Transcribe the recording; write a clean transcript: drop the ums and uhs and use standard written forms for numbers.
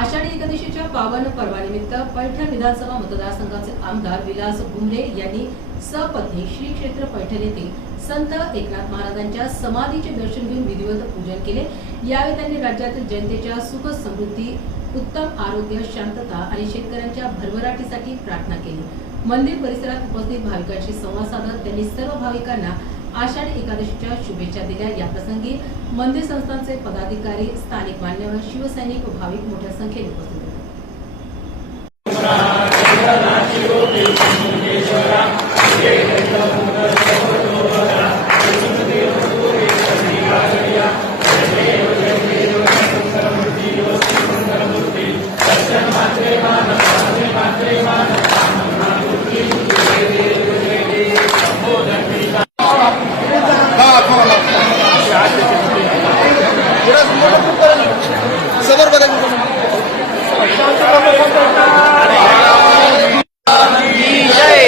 आषाढी एकादशीच्या पावन पर्वानिमित्त पैठण विधानसभा मतदारसंघाचे आमदार विलास भुमरे यांनी सपत्नी श्री क्षेत्र पैठण येथे संत एकनाथ महाराजांच्या समाधीचे दर्शन घेऊन विधिवत पूजन केले। यावेळी त्यांनी राज्यातील जनतेच्या सुख समृद्धी, उत्तम आरोग्य, शांतता आणि शेतकऱ्यांच्या भरभराटीसाठी प्रार्थना केली। मंदिर परिसरात उपस्थित भाविकांशी संवाद साधत त्यांनी सर्व भाविकांना आषाढी एकादशीच्या शुभेच्छा दिल्या। याप्रसंगी मंदिर संस्थानचे पदाधिकारी, स्थानिक मान्यवर, शिवसैनिक व भाविक मोठ्या संख्येने उपस्थित होते। जय